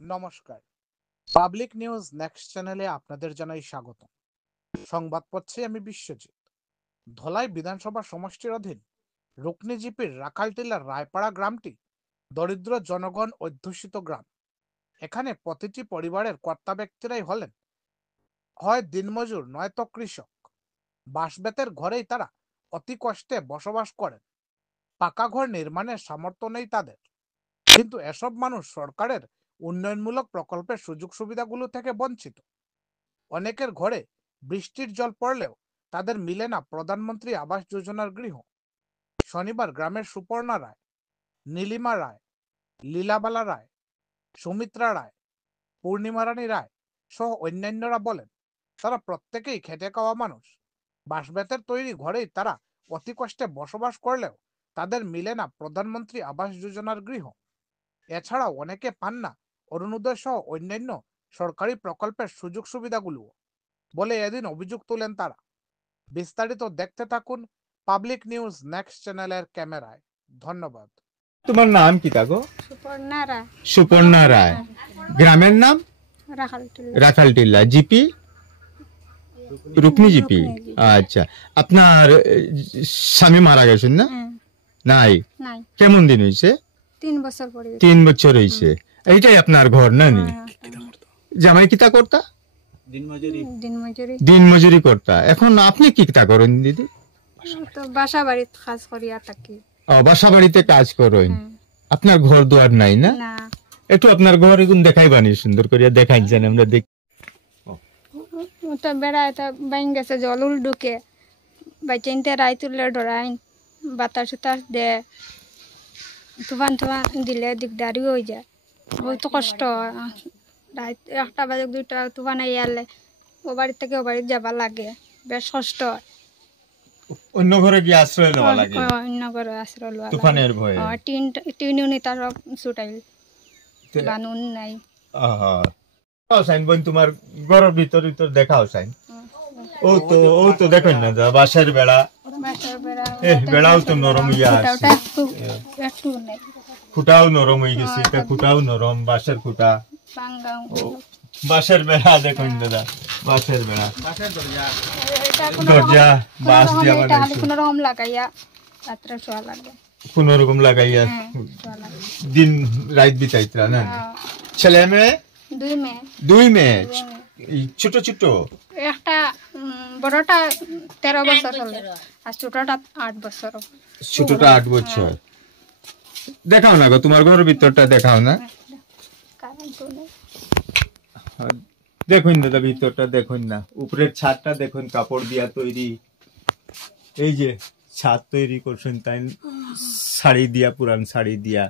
নমস্কার, public news next চ্যানেলে আপনাদের জানাই স্বাগত। সংবাদ পড়ছি আমি বিশ্বজিৎ। ধলাই বিধানসভা সমষ্টির অধীন রুকনিজিপির রাখালটিলার রায়পাড়া গ্রামটি দরিদ্র জনগণ অধ্যুষিত গ্রাম। এখানে প্রতিটি পরিবারের কর্তা ব্যক্তিরাই হলেন হয় দিনমজুর নয়তো কৃষক। বাঁশ-বেতের ঘরেই তারা অতি কষ্টে বসবাস করেন। পাকা ঘর নির্মাণের সামর্থ্য নেই তাদের, কিন্তু এসব মানুষ সরকারের উন্নয়নমূলক প্রকল্পের সুযোগ সুবিধাগুলো থেকে বঞ্চিত। অনেকের ঘরে বৃষ্টির জল পড়লেও তাদের মিলে না প্রধানমন্ত্রী আবাস যোজনার গৃহ। শনিবার গ্রামের সুপর্ণা রায়, নীলিমা রায়, লীলাবালা রায়, সুমিত্রা রায়, পূর্ণিমা রানী রায় সহ অন্যান্যরা বলেন, তারা প্রত্যেকেই খেটে খাওয়া মানুষ। বাঁশ-বেতের তৈরি ঘরেই তারা অতি কষ্টে বসবাস করলেও তাদের মিলে না প্রধানমন্ত্রী আবাস যোজনার গৃহ। এছাড়াও অনেকে পান না অরুণোদয় সহ অন্যান্য সরকারি প্রকল্পের সুযোগ সুবিধাগুলো বলে এদিন অভিযোগ তুলেন তারা। বিস্তারিত দেখতে থাকুন পাবলিক নিউজ নেক্সট চ্যানেলের ক্যামেরায়। ধন্যবাদ। তোমার নাম কি তাগো? সুপর্ণা রায়। সুপর্ণা রায়। গ্রামের নাম? রাখালটিলা। রাখালটিলা। জিপি? রুকনি জিপি। আচ্ছা, আপনার স্বামী মারা গেছেন না? নাই। কেমন দিন হয়েছে? 3 বছর পরে। 3 বছর হয়েছে। এইটাই আপনার ঘর না? নি জামাই কিতা করতা? দিনমজুরি করতা। এখন আপনি কি কিতা করেন দিদি? তো বাসা বাড়িতে কাজ করিয়া থাকি। বাসা বাড়িতে কাজ করেন। আপনার ঘর দুয়ার নাই না? না। একটু আপনার ঘর এখন দেখাইবানি, সুন্দর করিয়া দেখাইছেন আমরা দেখ। তো বেড়া এটা বাইন গেছে, জল উল ঢুকে বাইচাইনতে রায় তুললে ডরাইন, বাতাস উতাস দে, তুফান তুফান দিলে দিকদারি হয়ে যায়, বহুত কষ্ট হয়। রাত 1টা বাজে 2টা তুফান আইয়ালে ও বাড়ি থেকে ও বাড়ি যাবা লাগে, বেশ কষ্ট হয়। অন্য ঘরে কি আশ্রয় লওয়া লাগে? অন্য ঘরে আশ্রয় লওয়া তুফানের ভয়ে। টিন ইউনিট সব ছুটাইল, বানুন নাই। সাইন বোন তোমার ঘরের ভিতর ভিতর দেখাও সাইন। ও তো দেখেন না বাঁশের বেড়া, বেড়াও তো নরম ইয়া আছে, খুঁটাও নরম হয়ে গেছে, খুঁটাও নরম, বাঁশের খুঁটা, বাঁশের বেড়া দেখুন দাদা, বাঁশের বেড়া, দরজা বাঁশ দিয়া বানাইছে, কোনরকম লাগাইয়া রাত্রে শোয়া লাগে, কোনরকম লাগাইয়া দিন রাত বিতাইতরা না? ছেলে মেয়ে? 2 মেয়ে। ছোট ছোট? একটা বড়টা 13 বছর চলে আর ছোটটা 8 বছর। ছোটটা 8 বছর। দেখাও না গো তোমার ঘরের ভিতরটা, দেখাও না। দেখুন দাদা ভিতরটা দেখুন না, উপরের ছাদটা দেখুন কাপড় দিয়া তৈরি, এই যে ছাদ তৈরি করছেন তাই শাড়ি দিয়া, পুরান শাড়ি দিয়া,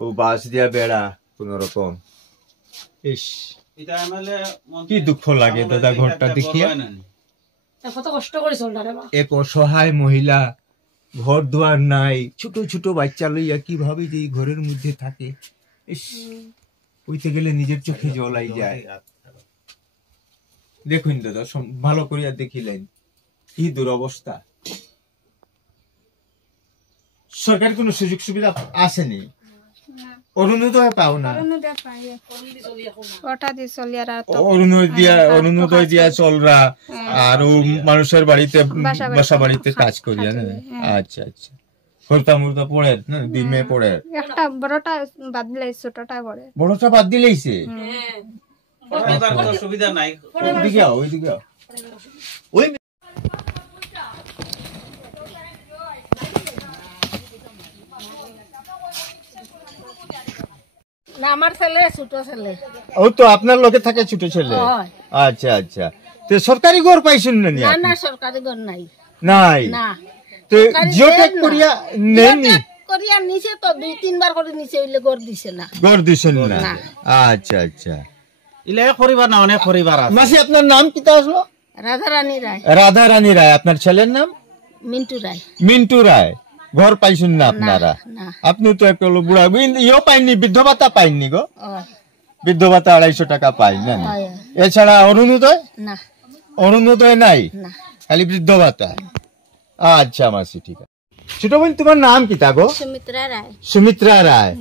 ও বাঁশ দিয়া বেড়া কোন রকম। ইস কি দুঃখ লাগে দাদা ঘরটা দেখিয়া। এক অসহায় মহিলা, ঘর দুয়ার নাই, ছোট ছোট বাচ্চা লইয়া কিভাবে যে ঘরের মধ্যে থাকে, ইস কইতে গেলে নিজের চোখে জল আই যায়। দেখুন দাদা ভালো করিয়া দেখিলেন কি দুরবস্থা। সরকার কোন সুযোগ সুবিধা আসেনি? অরুণোদয় পাও না? অরুণোদয় দিয়া চলরা আর মানুষের বাড়িতে বাসা বাড়িতে কাজ করিয়া না? আচ্ছা আচ্ছা। খরতা মুরতা পড়ে না? 2 মেয়ে পড়ে? একটা বড়টা বাদ দিলে ছোটটা পড়ে। বড়টা বাদ দিলেইছে? সুবিধা নাই। ওইদিকে আও, ওইদিকে আও। ওই না, আমার ছেলে ছোট ছেলে। ও তো আপনার লোকে থাকে ছোট ছেলে? আচ্ছা আচ্ছা। তো সরকারি ঘর পাইছেন না? না না, সরকারি ঘর নাই। নাই না? তো জিওটেক করিয়া নেনি? করিয়া নিচে তো 2-3 বার করে নিচে, হইলে ঘর দিছে না। ঘর দিছেন না? আচ্ছা আচ্ছা। ইলে পরিবার না, অনেক পরিবার আছে। মাসি আপনার নাম কি তা আসলো? রাধা রানী রায়। রাধা রানী রায়। আপনার ছেলের নাম? মিন্টু রায়। মিন্টু রায়। ঘর পাইছেন না আপনারা? আপনি তো একটা বুড়া, ইও পাইনি, বৃদ্ধ ভাতা পাইনি গো? বৃদ্ধ ভাতা 250 টাকা পাই না? এছাড়া অরুণোদয়? না, অরুণোদয় নাই, খালি বৃদ্ধ ভাতা। আচ্ছা মাসি ঠিক আছে। ছোট বোন তোমার নাম কি তা গো? সুমিত্রা রায়। সুমিত্রা রায়।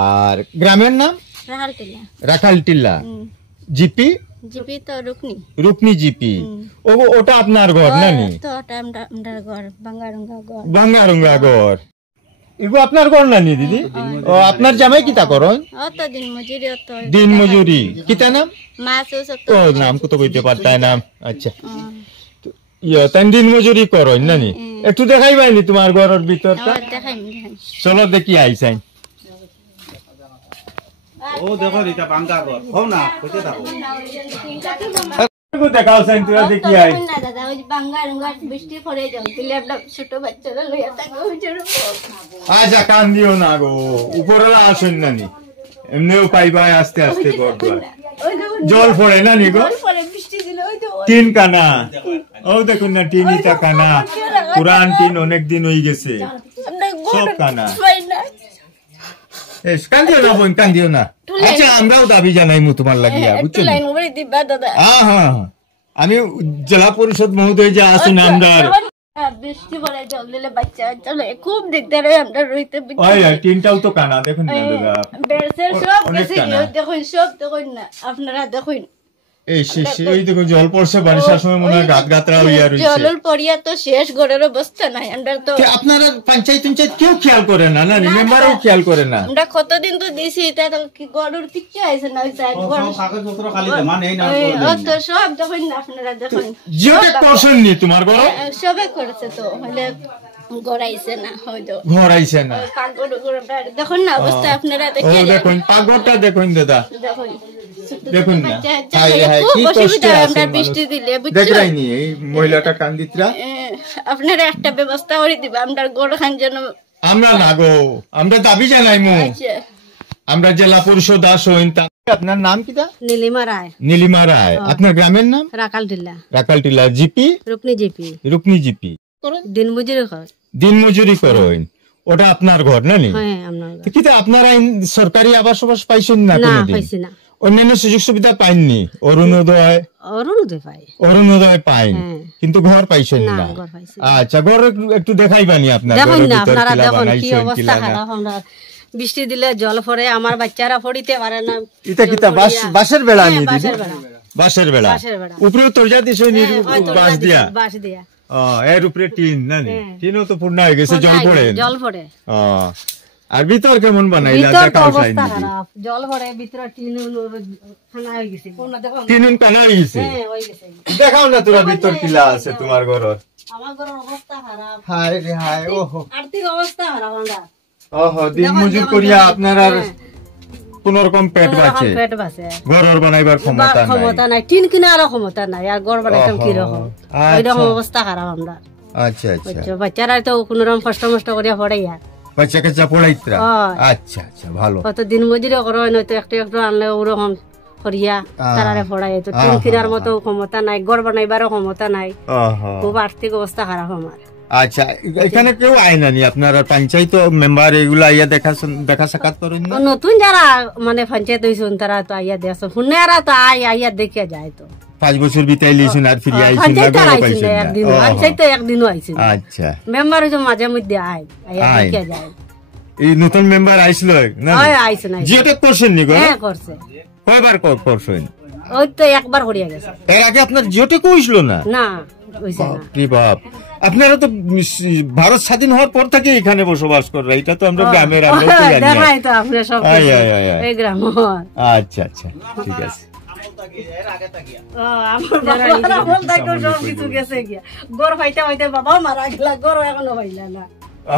আর গ্রামের নাম? রাহাল টিলা রাখালটিলা জিপি জিপি তো রুকনি রুকনি জিপি ওটা আপনার ঘর নানি তো ওটা আমরা ঘর বাঙ্গারুঙ্গা ঘর ভাঙ্গারুঙ্গা ঘর এগো আপনার ঘর নানি দিদি ও আপনার জামাই কিতা করেন অত দিন মজুরি অত দিন মজুরি কিতা নাম মাছ সব ও নাম কত কইতে পারতাই নাম আচ্ছা তাই দিন মজুরি করেন নানি একটু দেখাইবাইনি তোমার ঘরের ভিতরটা দেখাই চলো দেখি আইসাই ও দেখো এটা বাঙ্গা ঘর হও না কইতে থাকো দেখাও সাইন তুই দেখি আই না দাদা ওই বাঙ্গারুঙ্গা বৃষ্টি পড়ে যাও দিলে একটা ছোট বাচ্চারা লইয়া থাকে ওই জন্য আচ্ছা কান দিও না গো উপরে আসেন নানি এমনিও পাইবাই আস্তে আস্তে ঘর দুয়ার জল পড়ে নানি গো পরে বৃষ্টি দিলে ওই তো টিন কানা ও দেখুন না টিনিটা কানা পুরান টিন অনেক দিন হয়ে গেছে আমরা সব কানা পাই না কান্দিও না বোন কান্দিও না আচ্ছা আমরাও দাবি জানাইমু তোমার লাগিয়া বুঝছো লাইন ওরে দিবা দাদা হ্যাঁ আমি জেলা পরিষদ মহোদয় যে আছেন আমরা বৃষ্টি পড়ে জল দিলে বাচ্চা চলে খুব দেখতে রয়ে আমরা রইতে ওই টিনটাও তো কানা দেখুন না দাদা বেরসের সব অনেক গেছে কানা। দেখুন সব দেখুন না আপনারা দেখুন এই শেষে ওই দেখো জল পড়ছে বারিশার সময় মনে হয় গাতরা হইয়া রইছে জলল পড়িয়া তো শেষ ঘরের অবস্থা নাই আমরা তো আপনারা পঞ্চায়েত কেউ খেয়াল করে না না মেম্বারও খেয়াল করে না আমরা কতদিন তো দিছি এটা তো কি গরুর কিচ্ছু আইছে না কাগজপত্র খালি জমা নেই না তো সব দেখুন না আপনারা দেখুন জিওটেক করছেন নি তোমার ঘর সবে করেছে তো হলে গড়াইছে না হয়তো ঘর আইছে না দেখুন না অবস্থা আপনারা ও দেখুন পাগরটা দেখুন দাদা দেখুন দেখুন না হাই হাই কি কষ্ট আছে আমরা বৃষ্টি দিলে দেখ রাইনি এই মহিলাটা কান্দিত্রা আপনারা একটা ব্যবস্থা করে দিবা আমরা গড় খান যেন আমরা না গো আমরা দাবি জানাইমু আমরা জেলা পরিষদ আসইন আপনার নাম কিটা নীলিমা রায় নীলিমা রায় আপনার গ্রামের নাম Rakal Tila Rakaltila GP Rukni GP Rukni GP দিন মজুরি হয় দিন মজুরি করেন ওটা আপনার ঘর নানি হ্যাঁ আপনার কিন্তু আপনারা সরকারি আবাস পাইছেন না না কোনোদিন পাইছি না অন্যান্য সুযোগ সুবিধা পাইননি অরুণোদয় অরুণোদয় পাই অরুণোদয় পাইন কিন্তু ঘর পাইছেন না না ঘর পাইছি আচ্ছা ঘর একটু দেখাইবানি আপনার দেখুন ঘরের না ভিতর আপনারা কিলা দেখুন কি বানাইছেন অবস্থা কিলা না খারাপ আমরা বৃষ্টি দিলে জল পড়ে আমার বাচ্চারা পড়িতে পারে না এটা কিতা বাসের বেড়া নি দিদি বাঁশের বেড়া। বাসের বেড়া বাঁশের বেড়া। উপরে তরজা দিছো নি বাস দিয়া বাঁশ দিয়া এর উপরে টিন না নি টিনও তো পূর্ণ হয়ে গেছে জল পড়ে জল পড়ে আর ভিতর কেমন বানাইলা ভিতর তো দেখাও অবস্থা সাইন খারাপ জল পড়ে ভিতরে টিন খানা হয়ে গেছে কোনটা দেখো টিনুন কানা হইছে হ্যাঁ হয়ে গেছে দেখাও না তোরা ভিতর কিলা আছে তোমার ঘরত আমার ঘরের অবস্থা খারাপ হায় রে হায় ওহো আর্থিক অবস্থা খারাপ আমরা ওহো দিন মজুর করিয়া আপনার আর কোন রকম পেট বাঁচে পেট বাঁচে ঘর বানাইবার ক্ষমতা নাই ক্ষমতা নাই টিন কিনারও ক্ষমতা নাই আর গড় বানাইতাম কি রকম আচ্ছা। ওই রকম অবস্থা খারাপ আমরা আচ্ছা আচ্ছা বাচ্চারা তো কোন রকম কষ্ট মষ্ট করিয়া পড়ে আর বাচ্চা কাচ্চা পড়াইত্রা হয়। আচ্ছা আচ্ছা ভালো কত দিন মজুরি করো নয়তো একটু একটু আনলে ওরকম করিয়া তারারে পড়াই তো টিন কিনার মতো ক্ষমতা নাই গড় বানাইবারও ক্ষমতা নাই ওহো খুব আর্থিক অবস্থা খারাপ আমার আচ্ছা এখানে কেউ আয় না নি আপনারা পঞ্চায়েত মেম্বার এগুলো আইয়া দেখা সাক্ষাৎ করেন না নতুন যারা মানে পঞ্চায়েত হয়েছেন তারা তো আইয়া দেশ শুনেরা তো আইয়া দেখিয়া যায় তো 5 বছর বিতাই লিয়েছেন আর ফিরে আইছেন না পঞ্চায়েত ঘর আইছিল পাইছেন না একদিন ওহো। পঞ্চায়েত একদিনও আইছিল আচ্ছা মেম্বার হয়েছে মাঝে মধ্যে আইয়া আয়। দেখিয়া যায় এই নতুন মেম্বার আইছিল না আইছে না জিওটেক করছেন নি গো হ্যাঁ করছে কয়বার করছেন ওই তো একবার করিয়া গেছে এর আগে আপনার জিওটেক হইছিল না না হইছে না কি বাপ আপনারা তো ভারত স্বাধীন হওয়ার পর থেকে এখানে বসবাস করেন এটা তো আমরা গ্রামের আমরাও তো জানি না। দেখাই তো আপনি সব আয়, আয়, আয়, আয়। এই গ্রাম আচ্ছা আচ্ছা ঠিক আছে আমার বাবার আমল থেকে সব কিছু গেছে গিয়া গড় পাইতে পাইতে বাবা মারা গেলা গড় এখনো পাইলা না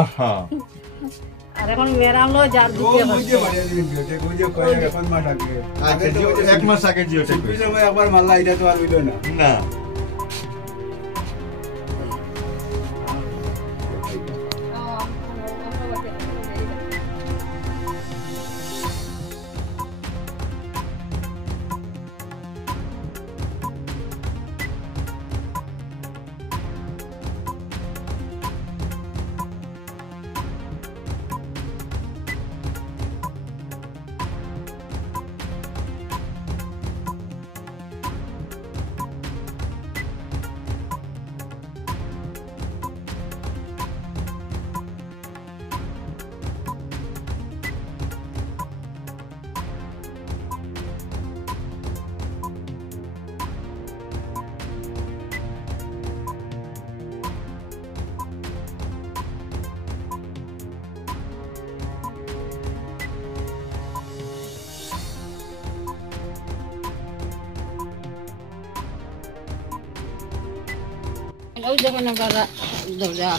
আহা আর এখন মেরামলো যার দিকে আচ্ছা এক মাস আগে জিওটেক একবার মাল্লা এটা তো আর হইল না না ওই দেখুন আপনারা দরজা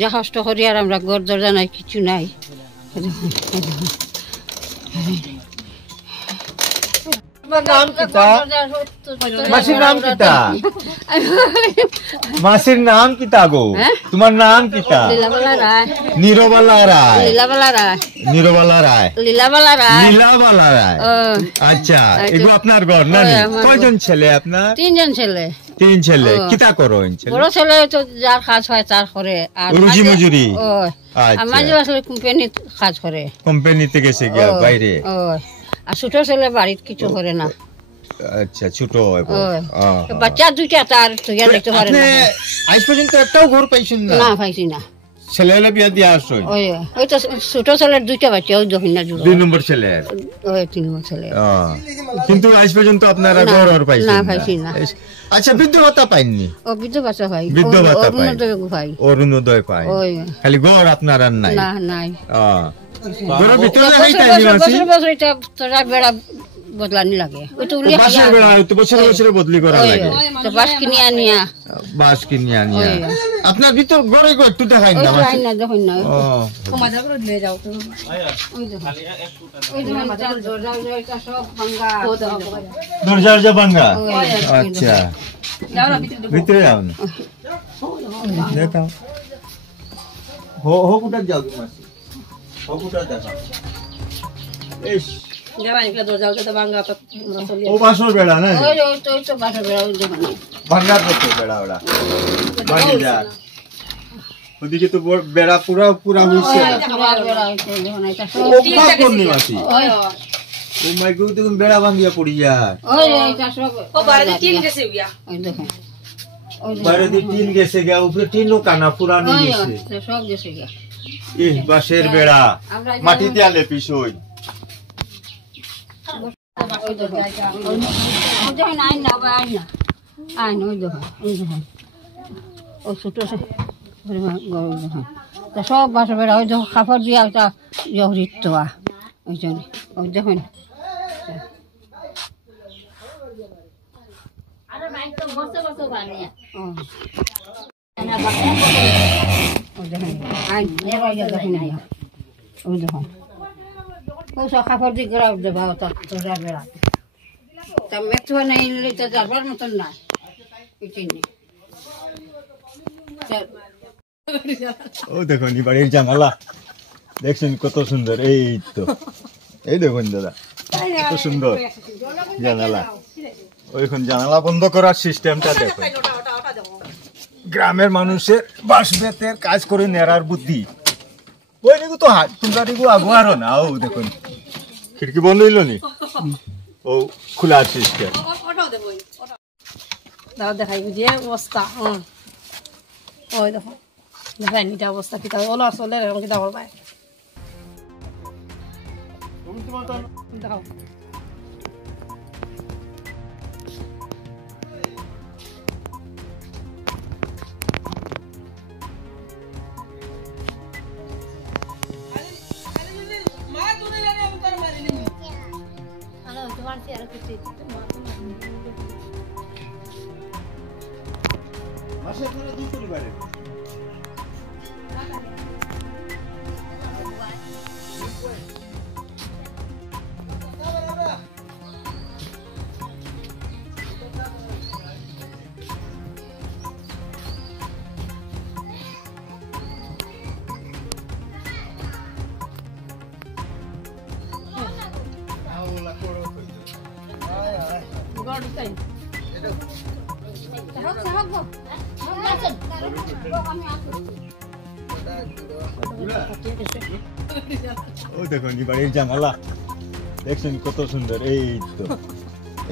যা কষ্ট করি আর আমরা ঘর দরজা নাই কিছু নাই মাসির নাম কিতা মাসির নাম কিতা গো তোমার নাম কিতা নীরবালা রায় নীরবালা রায় লীলাবালা রায় আচ্ছা এগো আপনার ঘর না কয়জন ছেলে আপনার তিন ছেলে কিতা করো বড় ছেলে তো যার কাজ হয় তার করে আর রুজি মজুরি মাঝে আসলে কোম্পানি কাজ করে কোম্পানিতে গেছে গিয়া বাইরে আর ছোট ছেলে বাড়িতে কিছু করে না আচ্ছা ছোট বাচ্চা দুইটা তার তুইয়া দেখতে পারে না আজ পর্যন্ত একটাও ঘর পাইছেন না না পাইছি না ছেলে হলে বিয়া দিয়ে আসছো ওই তো ছোট ছেলের দুইটা বাচ্চা ওই যখন না জুড়ো 2 নম্বর ছেলে ওই 3 নম্বর ছেলে কিন্তু আজ পর্যন্ত আপনারা ঘর আর পাইছেন না পাইছি না আচ্ছা বৃদ্ধ ভাতা পাইনি ও বৃদ্ধ ভাতা পাই বৃদ্ধ ভাতা পাই পাই অরুণোদয় পাই খালি ঘর আপনার আর নাই না নাই ঘরের ভিতরে নাই তাই বছর এটা তোরা বেড়া বদলানি লাগে ওই তো উলি বাসের বেড়া তো বছরে বদলি করা লাগে তো বাস কিনে আনিয়া আপনার ভিতর ঘরে একটু দেখাই না ওই না দেখুন না কমাদা করে নিয়ে যাও তো ওই দরজা সব ভাঙা দরজা ভাঙা আচ্ছা ভিতরে যাও না দেখাও হো কুটা যাও তুমি হো কুটা দেখাও এস ও বাসর বেড়া না ভাঙ্গার করতে বেড়া ওরা ভাঙি যা ওদিকে তো বেড়া পুরা হইছে নিবাসী ও মাই গো তুমি বেড়া ভাঙিয়া পড়ি যায় বাইরে দিয়ে টিন গেছে গা উপরে টিনও কানা পুরানো গেছে এই বাঁশের বেড়া মাটি দিয়া লেপিস ওই সব বাসা বেড়া ওই যখন কাপড় দিয়া ওটা জহরিত ওই জন্য ওই দেখুন ওই দেখুন ওই সব কাপড় দিয়ে গড়া দেবা ওটা তোরা বেড়া তা মেটুয়া নেই তো যাবার মতন না ও দেখুন বাড়ির জানালা দেখছেন কত সুন্দর এই তো এই দেখুন দাদা কত সুন্দর জানালা ওইখান জানালা বন্ধ করার সিস্টেমটা দেখুন গ্রামের মানুষের বাঁশ বেতের কাজ করে নেড়ার বুদ্ধি ওই নিগু তো হাত তোমরা নিগু আগুয়ারো না ও দেখুন খিড়কি বন্ধ হইল নি ও খোলা সিস্টেম দেখাই বুঝিয়ে অবস্থা ওই দেখো দেখাই নিটা অবস্থা কিতা ওলা চলে এরকম কিতা করবাই দেখাও ও দেখুন বাড়ির জানালা দেখছেন কত সুন্দর এই তো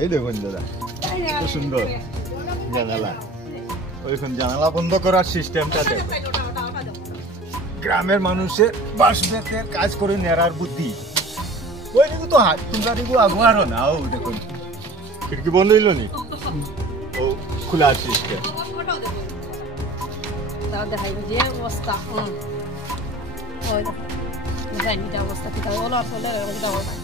এই দেখুন দাদা কত সুন্দর জানালা ওইখান জানালা বন্ধ করার সিস্টেমটা দেখুন গ্রামের মানুষের বাঁশ বেতের কাজ করে নেড়ার বুদ্ধি ওই নিগু তো হাত তোমরা নিগু আগুয়ারো না ও দেখুন খিড়কি বন্ধ হইল নি ও খোলা সিস্টেম দেখাই বুঝিয়ে অবস্থা ওই দেখো দেখাই নিটা অবস্থা কিতা ওলা চলে এরকম কিতা করবাই